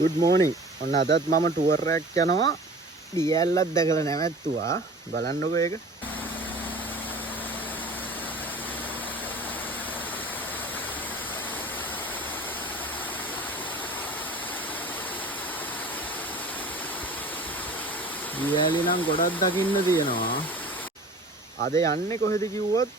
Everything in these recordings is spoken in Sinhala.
good morning. ඔන්න අදත් මම ටුවර් එකක් යනවා. දියැල්ලක් දැකලා නැවැත්තුවා. බලන්නකෝ ඒක. දියැලි නම් ගොඩක් දකින්න තියෙනවා. අද යන්නේ කොහෙද කිව්වොත්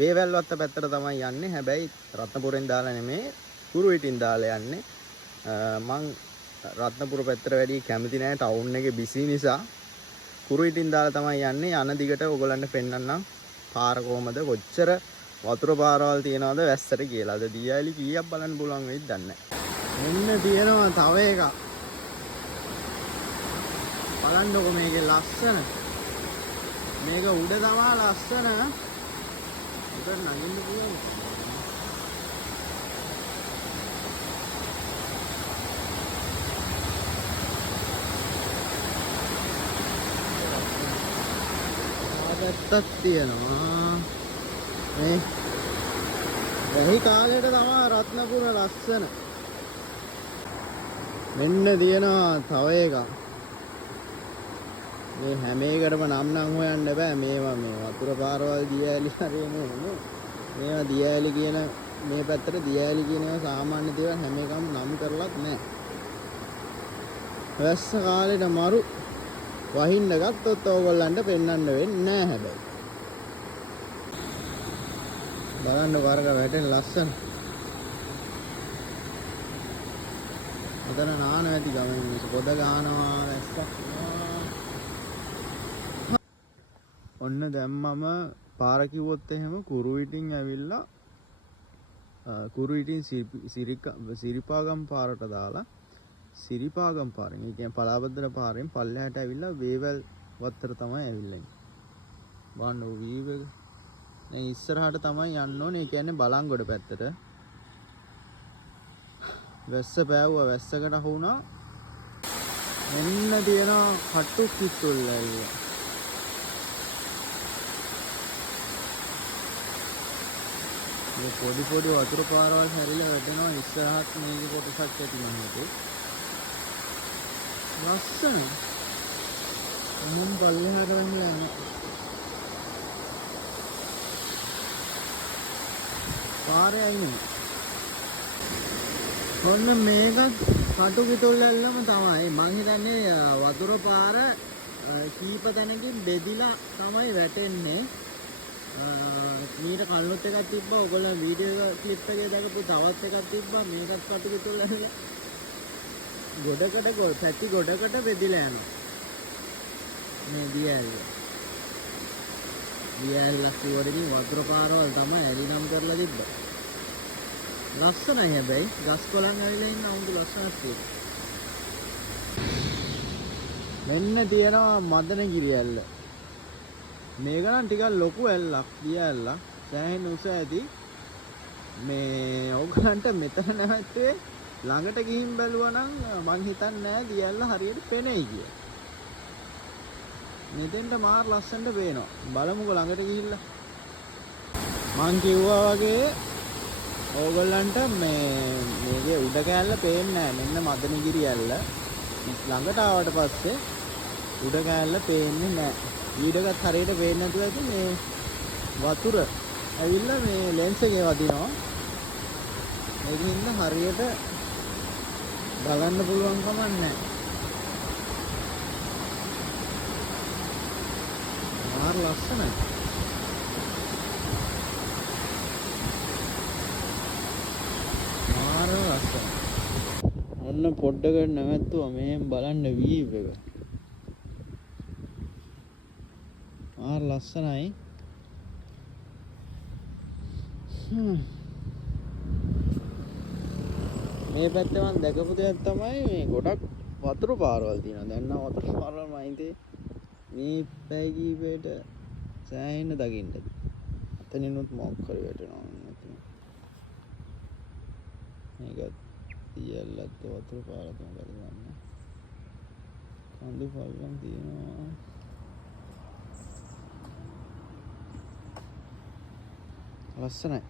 වේවැල්වත්ත පැත්තට තමයි යන්නේ. හැබැයි රත්නපුරෙන් දාලා නෙමෙයි කුරුවිටින් දාලා යන්නේ. මං රත්නපුර පැත්තට වැඩි කැමති නැහැ ටවුන් එකේ බිසි නිසා කුරුවිටින් දාලා තමයි යන්නේ. යන දිගට ඔයගොල්ලන්ට පෙන්නන්නම් පාර කොහමද කොච්චර වතුර පාරවල් තියනවද වැස්සට කියලා. අද දියැලි කීයක් බලන්න පුළුවන් වෙයිද දන්නේ නැහැ. මෙන්න තියෙනවා තව එකක්. බලන්නකො මේකේ ලස්සන. මේක උඩ තමා ලස්සන. උඩ නගින්න පුළුවන්. ආදත්තක් තියෙනවා. මේ වැහි කාලේට තමා රත්නපුර ලස්සන. මෙන්න තියෙනවා තව එකක්. මේ හැම එකටම නම් හොයන්න බෑ. මේවා මේ වතුර පාරවල් දියැලි හරිනේ නේ. මේවා දියැලි කියන මේ පැත්තට දියැලි කියන ඒවා සාමාන්‍ය දේවල් හැම එකම නම් කරලත් නැහැ. වැස්ස කාලේට මරු වහින්න ගත්තොත් ඕගොල්ලන්ට පෙන්වන්න වෙන්නේ නැහැ හැබැයි. බලන්න වර්ග වැටෙන ලස්සන. අතන නාන ඇති ගමන මිනිස්සු පොද ගන්නවා වැස්සක්. ඔන්න දැම්මම පාර කිව්වොත් එහෙම කුරුවිටින් ඇවිල්ලා කුරුවිටින් සිරිපාගම් පාරට දාලා සිරිපාගම් පාරෙන් ඒ කියන්නේ පලාබද්දර පාරෙන් පල්ලෙහාට ඇවිල්ලා වේවැල් වත්තර තමයි ඇවිල්ලා ඉන්නේ. බලන්න ඔය වීව් එක. දැන් ඉස්සරහට තමයි යන්න ඕනේ. ඒ කියන්නේ බලංගොඩ පැත්තට. වැස්ස පෑවුවා වැස්සකට අහු වුණා. මෙන්න තියෙනවා කටු කිතුල් ඇවිල්ලා. මේ පොඩි පොඩි වතුර පාරවල් හැරිලා වැටෙනවා. ඉස්සරහත් මේක කොටසක් ඇති වෙනවා. ලස්සන. මුම් පල්ලෙහාට වෙන්නේ නැහැ. පාරේ අයිනේ. ඔන්න මේක කටු කිතුල්ලෙල්ලම තමයි. මං හිතන්නේ වතුර පාර කීප තැනකින් බෙදිලා තමයි වැටෙන්නේ. මීට කල්ලොත් එකක් තිබ්බා. ඔයගොල්ලෝ වීඩියෝ ක්ලිප් එකේ දැකපු තවත් එකක් තිබ්බා. මේකත් කටු කිතුල්ලෙල්ල. ගොඩකට පැති ගොඩකට බෙදිලා යනවා. මේ දියැලි ලස්සුවරකින් වතුර පාරවල් තමයි ඇලි නම් කරලා තිබ්බා. ලස්සනයි හැබැයි ගස් කොළන් ඇවිල්ලා ඉන්න අවුඳු ලස්සනක් තියෙනවා. මෙන්න තියෙනවා මදනගිරි ඇල්ල. මේක නම් ටිකක් ලොකු ඇල්ලක් දියැලක්. සෑහෙන උස ඇති. මේ ඕගලන්ට මෙතන නැවැත්තේ ළඟට ගිහින් බැලුවා නම් මං හිතන්නේ නෑ දියැල්ල හරියට පෙනෙයි කියලා. මෙතෙන්ට මාර ලස්සනට පේනවා. බලමුකෝ ළඟට ගිහිල්ලා. මං කිව්වා වගේ ඕගොල්ලන්ට මේකේ උඩ කෑල්ල පේන්නේ නෑ. මෙන්න මදනගිරි ඇල්ල. ළඟට ආවට පස්සේ උඩ කෑල්ල පේන්නේ නෑ. ඊඩගත් හරියට පේන්නේ නැතුව ඇති මේ වතුර ඇවිල්ලා මේ ලෙන්ස් එකේ වදිනවා. ඒකින්ද හරියට බලන්න පුළුවන් කමක් නැහැ. මාර ලස්සනයි. මාර ලස්සනයි. ඔන්න පොඩ්ඩකට නැවැත්තුවා මෙහෙන් බලන්න වීව් එක. මාර ලස්සනයි. මේ පැත්තේ මම දැකපු දෙයක් තමයි මේ ගොඩක් වතුර පාරවල් තියෙනවා. දැන් නම් වතුර පාරවල් මයින්තේ මේ පැය කීපෙට සෑහෙන්න දකින්නද. අතනිනුත් මොක් කර වැටෙනවා නැති. මේක දියැලත් වතුර පාරක් මොකද ගන්න. කඳු පල්ලම් තියෙනවා. ලස්සනයි.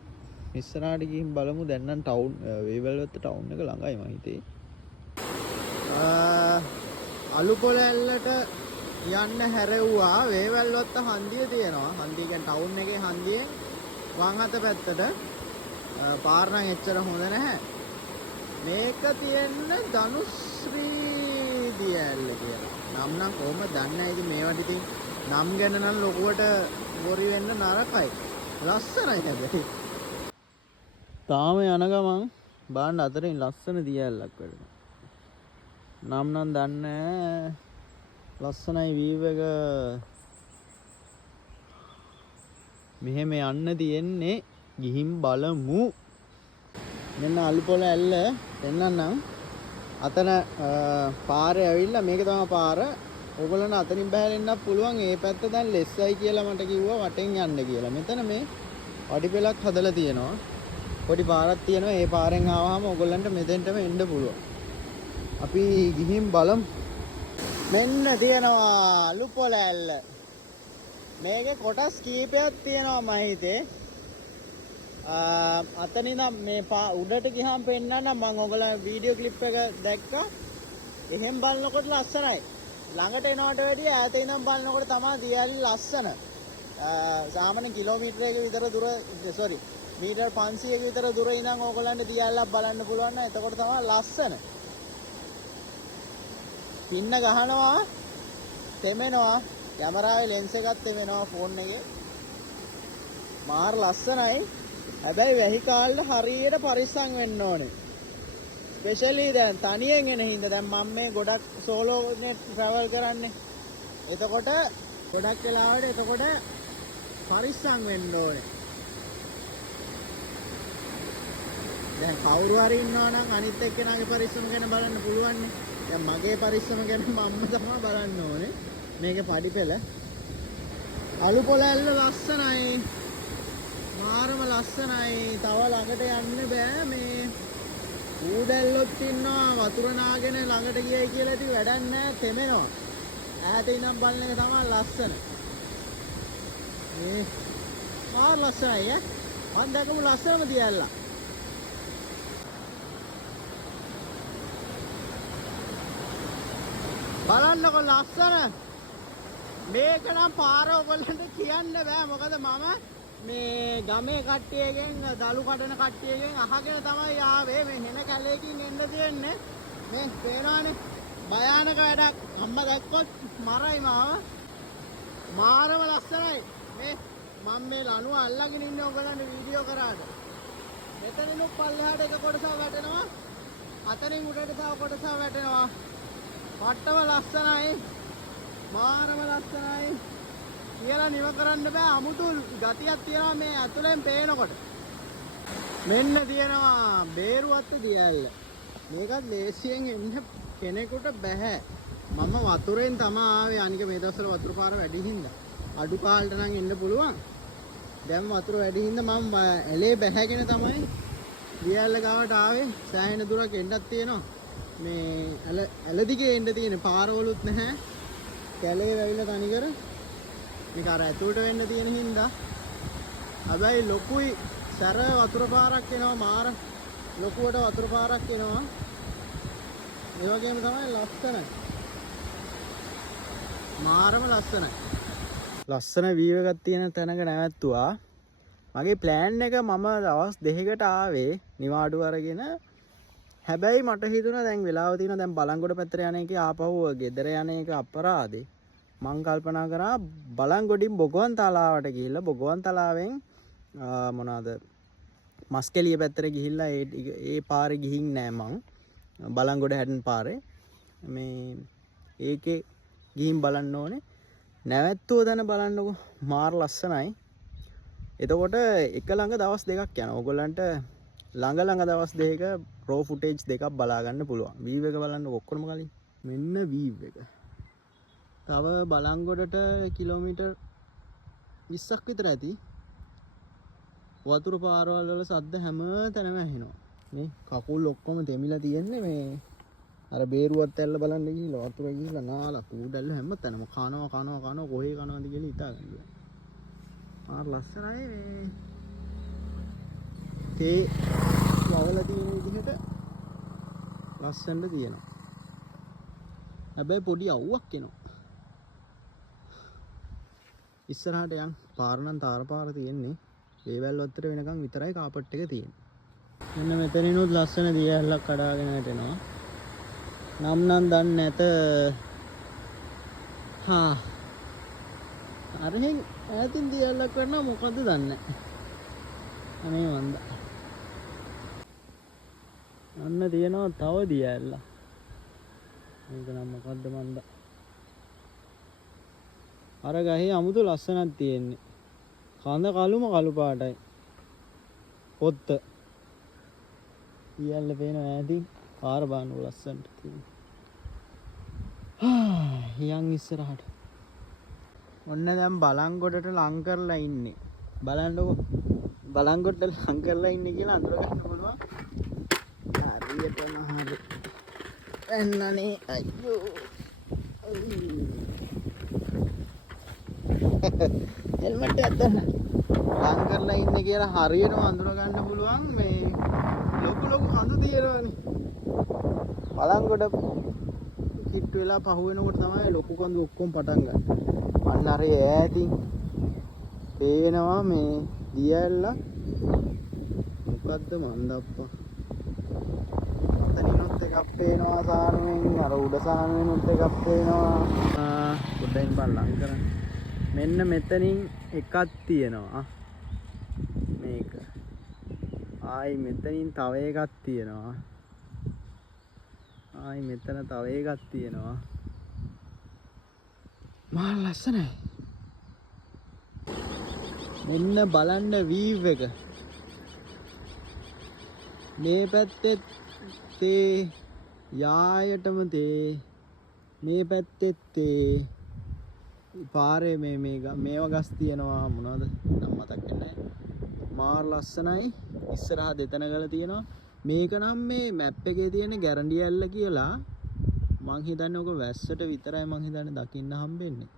ඉස්සරහට ගිහින් බලමු. දැන් නම් ටවුන් වේවැල්වත්ත ටවුන් එක ළඟයි මම හිතේ. අලුපොළ ඇල්ලට යන්න හැරෙව්වා වේවැල්වත්ත හන්දිය තියෙනවා. හන්දිය කියන්නේ ටවුන් එකේ හන්දියෙන් වම් අත පැත්තට පාර නම් එච්චර හොඳ නැහැ. මේක තියෙන්නේ ධනුශ්‍රී දියැල්ල කියලා. නම් කොහොමද දන්නේ නැහැ. ඉතින් මේවට ඉතින් නම් ගැන නම් ලොකුවට බොරි වෙන්න නරකයි. ලස්සනයි හැබැයි. තාම යන ගමන් බාන්න අතරින් ලස්සන දියැලක් වෙනවා. නම් දන්නේ ලස්සනයි වීව් එක. මෙහෙම යන්න තියෙන්නේ ගිහින් බලමු. මෙන්න අලුපොළ ඇල්ල පෙන්නන්නම්. අතන පාරේ ඇවිල්ලා මේක තමයි පාර. ඕගොල්ලන්ට අතනින් බහැලෙන්නත් පුළුවන්. ඒ පැත්ත දැන් ලෙස්සයි කියලා මට කිව්වා වටෙන් යන්න කියලා. මෙතන මේ පඩිපෙලක් හදලා තියෙනවා. පොඩි පාරක් තියෙනවා. ඒ පාරෙන් ආවහම ඕගොල්ලන්ට මෙතෙන්ටම එන්න පුළුවන්. අපි ගිහින් බලමු. මෙන්න තියෙනවා අලුපොළ ඇල්ල. මේකේ කොටස් කීපයක් තියෙනවා මම හිතේ. අතනින් මේ උඩට ගියාම පෙන්නන්න මම ඔයගොල්ලෝ වීඩියෝ ක්ලිප් එක දැක්කා. එහෙන් බලනකොට ලස්සනයි. ළඟට එනවට වැඩිය ඈත ඉඳන් බලනකොට තමයි දියැලි ලස්සන. සාමාන්‍ය කිලෝමීටරයක විතර දුර මීටර් 500ක විතර දුර ඉඳන් ඕගොල්ලන්ට දියැලක් බලන්න පුළුවන් නේද? එතකොට තමයි ලස්සන. පින්න ගහනවා, තෙමෙනවා. කැමරාවේ ලෙන්ස් එකක් තෙමෙනවා ෆෝන් එකේ. මාර ලස්සනයි. හැබැයි වැහි කාලේ හරියට පරිස්සම් වෙන්න ඕනේ. ස්පෙෂලි දැන් තනියෙන් එන හින්දා දැන් මම මේ ගොඩක් සෝලෝ නේ ට්‍රැවල් කරන්නේ. එතකොට ගොඩක් වෙලාවට පරිස්සම් වෙන්න ඕනේ. දැන් කවුරු හරි ඉන්නවා නම් අනිත් එක්කෙනාගේ පරිස්සම ගැන බලන්න පුළුවන් නේ. දැන් මගේ පරිස්සම ගැන මම තමයි බලන්න ඕනේ. මේකේ පඩිපෙළ අලුපොළ ඇල්ල ලස්සනයි. මාරම ලස්සනයි. තව ළඟට යන්න බෑ. මේ ඌඩැල්ලොත් ඉන්නවා වතුර නාගෙන ළඟට ගියයි කියලා ඉතින් වැඩක් නෑ. තෙමෙනවා. ඈත ඉඳන් බලන එක තමයි ලස්සන. මේ මාර ලස්සනයි ඈ. මම දැකමු ලස්සනම දියැල්ල. බලන්නකො ලස්සන. මේක නම් පාර ඔයගොල්ලන්ට කියන්න බෑ. මොකද මම මේ ගමේ කට්ටියගෙන් දලු කඩන කට්ටියගෙන් අහගෙන තමයි ආවේ. මේ හෙන කැලේකින් එන්න තියෙන්නේ. මේ පේනවනේ භයානක වැඩක්. අම්මා දැක්කොත් මරයි මාව. මාරම ලස්සනයි. මේ මම මේ ලණුව අල්ලගෙන ඉන්නේ ඔයගොල්ලන්ට වීඩියෝ කරාට. මෙතනින් පල්ලෙහාට එක කොටසක් වැටෙනවා. අතනින් උඩට තව කොටසක් වැටෙනවා. පට්ටම ලස්සනයි. මාරම ලස්සනයි. කියලා නිව කරන්න බෑ. අමුතු ගතියක් තියෙනවා මේ අතුලෙන් පේනකොට. මෙන්න තියෙනවා බේරුවත්ත දියැල්ල. මේකත් ලේසියෙන් එන්න කෙනෙකුට බෑ. මම වතුරෙන් තමයි ආවේ. අනික මේ දවස්වල වතුර පාර වැඩි හින්දා අඩු කාලට නම් එන්න පුළුවන්. දැන් වතුර වැඩි හින්දා මම ඇලේ බැහැගෙන තමයි දියැල්ල ගාවට ආවේ. සෑහෙන දුරක් එන්නත් තියෙනවා. මේ ඇල දිගේ එන්න තියෙන පාරවලුත් නැහැ. කැලේ වැවිලා තනිකර මේක අර ඇතුළට වෙන්න තියෙන හින්දා. හැබැයි ලොකුයි සැර වතුර පාරක් එනවා. මාර ලොකුවට වතුර පාරක් එනවා. ඒ වගේම තමයි ලස්සනයි. මාරම ලස්සනයි. ලස්සන වීව් එකක් තියෙන තැනක නැවැත්තුවා. මගේ ප්ලෑන් එක මම දවස් 2කට ආවේ නිවාඩු අරගෙන. හැබැයි මට හිතුණා දැන් වෙලාව තියෙනවා දැන් බලංගොඩ පැත්තට යන එකේ ආපහු ගෙදර යන එක අපරාදේ. මං කල්පනා කරා බලංගොඩින් බොගොන් තලාවට ගිහිල්ලා බොගොන් තලාවෙන් මොනවාද මස්කෙලිය පැත්තට ගිහිල්ලා ඒ පාරේ ගිහින් නෑ මං. බලංගොඩ හැඩන් පාරේ මේ ඒකේ ගිහින් බලන්න ඕනේ. නැවැත්තුව දැන බලන්නකො මාර ලස්සනයි. එතකොට එක ළඟ දවස් 2ක් යනවා. ඕගොල්ලන්ට ළඟ දවස් 2ක රෝ ෆුටේජ් දෙකක් බලා ගන්න පුළුවන්. වීව් එක බලන්න ඔක්කොම කලින්. මෙන්න වීව් එක. තව බලංගොඩට කිලෝමීටර් 20ක් විතර ඇති. වතුර පාරවල් වල සද්ද හැම තැනම ඇහෙනවා. මේ කකුල් ඔක්කොම තෙමිලා තියෙන්නේ මේ අර බේරුවත් ඇල්ල බලන්න ගිහිල්ලා වතුර ගිහිල්ලා නාලා ඌඩැල්ල හැම තැනම කනවා කොහේ කනවද කියලා හිතා ගන්න. ආ ලස්සනයි මේ තේ වවලා තියෙන විදිහට ලස්සනට තියෙනවා. හැබැයි පොඩි අවුවක් එනවා. ඉස්සරහට යන් පාර නම් තාර පාර තියෙන්නේ. වේවැල් වත්තට වෙනකන් විතරයි කාපට් එක තියෙන්නේ. මෙන්න මෙතනිනුත් ලස්සන දියැලක් කඩාගෙන වැටෙනවා. නම් දන්නේ නැත. අරහෙන් ඈතින් දියැලක් වෙනවා මොකද්ද දන්නේ නැහැ. අනේ වන්ද. අන්න තියෙනවා තව දියැලක්. මේක නම් මොකද්ද මන්ද. අර ගහේ අමුතු ලස්සනක් තියෙන්නේ. කඳ කළුම කළු පාටයි. පොත්ත. දියැල්ල පේන ඈතින් පාර බානුව ලස්සනට තියෙනවා. යන් ඉස්සරහට. ඔන්න දැන් බලංගොඩට ලං කරලා ඉන්නේ. බලන්නකො බලංගොඩට ලං කරලා ඉන්නේ කියලා අඳුර ගන්න පුළුවන්. හරියටම හරි. එන්නනේ අයියෝ. හෙල්මට් එක ගන්න. ලං කරලා ඉන්නේ කියලා හරියටම අඳුර ගන්න පුළුවන් මේ ලොකු ලොකු කඳු තියෙනවනේ. බලංගොඩ කිට්ටු වෙලා පහ වෙනකොට තමයි ලොකු කඳු ඔක්කොම පටන් ගන්න. අන්න අර ඈතින් පේනවා මේ දියැල්ල. මොකද්ද මන්දප්පා. අතනිනුත් එකක් පේනවා සානුවෙන්. අර උඩ සානුවෙනුත් එකක් පේනවා. පොඩ්ඩෙන් බලන් කරන්න. මෙන්න මෙතනින් එකක් තියෙනවා. මේක. ආයි මෙතනින් තව එකක් තියෙනවා. ආයි මෙතන තව එකක් තියෙනවා. මහා ලස්සනයි. මෙන්න බලන්න වීව් එක. මේ පැත්තේ තේ යායටම තේ. මේ පැත්තේ තේ. පාරේ මේව ගස් තියෙනවා මොනවද? නම් මතක් වෙන්නේ නැහැ. මාර ලස්සනයි. ඉස්සරහා දෙතන ගල තියෙනවා. මේක නම් මේ මැප් එකේ තියෙන ගැරන්ඩි ඇල්ල කියලා. මං හිතන්නේ ඔක වැස්සට විතරයි මං හිතන්නේ දකින්න හම්බෙන්නේ.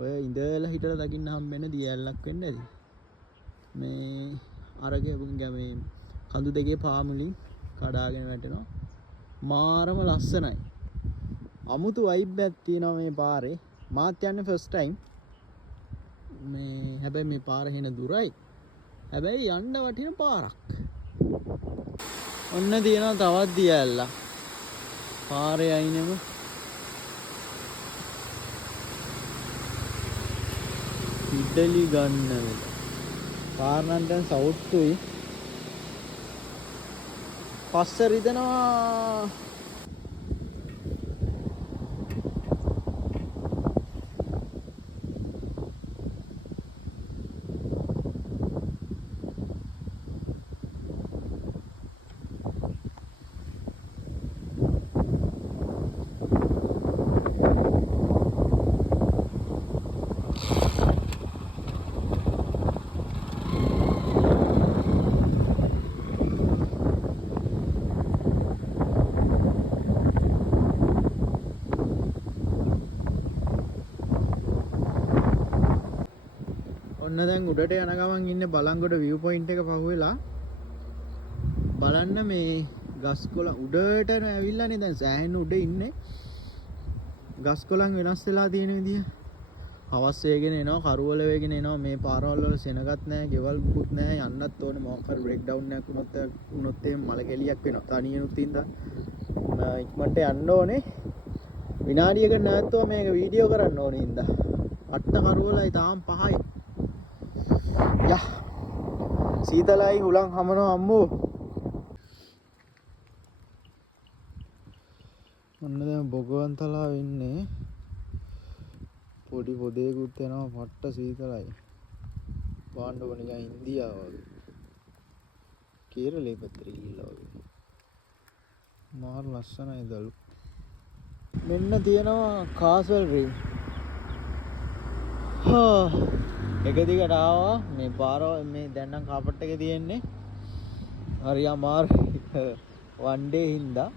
ඔය ඉඳලා හිටලා දකින්න හම්බෙන්නේ දියැලක් වෙන්න ඇති. මේ අරගේ මේ කඳු දෙකේ පාමුලින් කඩාගෙන වැටෙනවා. මාරම ලස්සනයි. අමුතු වයිබ් එකක් තියෙනවා මේ පාරේ. මාත් යන්නේ ෆස්ට් ටයිම්. මේ හැබැයි මේ පාර හෙන දුරයි. හැබැයි යන්න වටින පාරක්. ඔන්න තියෙනවා තවත් දියැලක්. පාරේ අයිනෙම ඉඩලි ගන්න වෙලා. පාර නම් දැන් සවුත්තුයි. පස්ස රිදෙනවා. ඔන්න දැන් උඩට යන ගමන් ඉන්නේ බලංගොඩ view point එක පහුවෙලා. බලන්න මේ ගස් කොළන් උඩට ඇවිල්ලානේ දැන් සෑහෙන උඩ ඉන්නේ. ගස් කොළන් වෙනස් වෙලා තියෙන විදිය. හවස් වේගෙන එනවා, කරුවල වේගෙන එනවා. මේ පාරවල් වල සෙනගත් නැහැ, ගෙවල් මුකුත් නැහැ. යන්නත් ඕනේ මොකක් හරි බ්‍රේක් ඩවුන් එකක් වුණොත් එහෙම මල කෙලියක් වෙනවා. තනියනුත් ඉඳන් ඉක්මනට යන්න ඕනේ. විනාඩියක නැවතුවා මේක වීඩියෝ කරන්න ඕනේ ඉඳන්. අට්ට කරුවලයි තාම පහයි. යා සීතලයි හුලං හමනවා අම්මෝ. මොන්න දැන් බොගවන්තලාව ඉන්නේ. පොඩි පොදේකුත් එනවා පට්ට සීතලයි. පාණ්ඩව නිකන් ඉන්දියාව වගේ. කේරළේ පැත්තට ගිහිල්ලා වගේ. මාර ලස්සනයි දලු. මෙන්න තියෙනවා කාසල් රිම්. එක දිගට ආවා මේ පාර මේ දැන් නම් කාපට් එකේ තියෙන්නේ. හරි අමාරුයි වන් ඩේ හින්දා.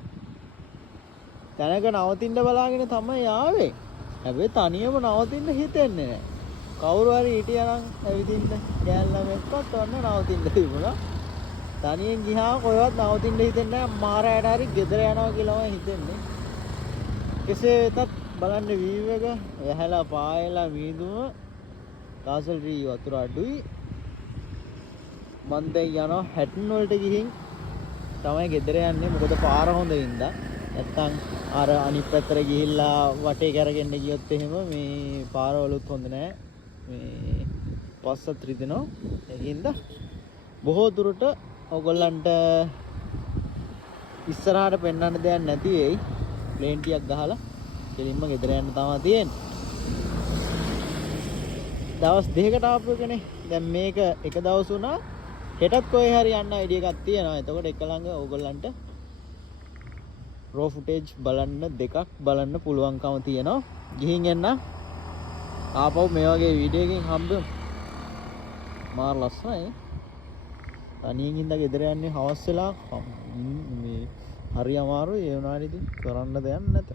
තැනක නවතින්න බලාගෙන තමයි ආවේ. හැබැයි තනියම නවතින්න හිතෙන්නේ නැහැ. කවුරු හරි හිටියා නම් ඇවිදින්න ගෑල්ලා මෙක්කත් ඔන්න නවතින්න තිබුණා. තනියෙන් ගියාම කොහෙවත් නවතින්න හිතෙන්නේ නැහැ. මාරයට හරි ගෙදර යනවා කියලාම හිතෙන්නේ. කෙසේ වෙතත් බලන්න වීව් එක වැහැලා පායලා වීදුම කාසල් රී වතුර අඩුයි. මම දැන් යනවා හැටන් වලට ගිහින් තමයි ගෙදර යන්නේ. මොකද පාර හොඳ ඉඳලා. නැත්තම් අර අනිත් පැත්තට ගිහිල්ලා වටේ කරගෙන ගියොත් එහෙම මේ පාරවලුත් හොඳ නැහැ. මේ පස්සත් රිදෙනවා. ඒකින්ද බොහෝ දුරට ඔයගොල්ලන්ට ඉස්සරහට පෙන්වන්න දෙයක් නැති වෙයි. ප්ලේන් ටිකක් ගහලා කෙලින්ම ගෙදර යන්න තමයි තියෙන්නේ. දවස් දෙකකට ආපු එකනේ. දැන් මේක එක දවස් වුණා. හෙටත් කොහේ හරි යන්න අයිඩියා එකක් තියෙනවා. එතකොට එක ළඟ ඕගොල්ලන්ට රෝ ෆුටේජ් බලන්න දෙකක් බලන්න පුළුවන්කම තියෙනවා. ගිහින් එන්න ආපහු මේ වගේ වීඩියෝ එකකින් හම්බෙමු. මාර ලස්සනයි. තනියෙන් ඉඳලා ගෙදර යන්නේ හවස් වෙලා මේ හරි අමාරුයි. ඒ වුණාට ඉතින් කරන්න දෙයක් නැත.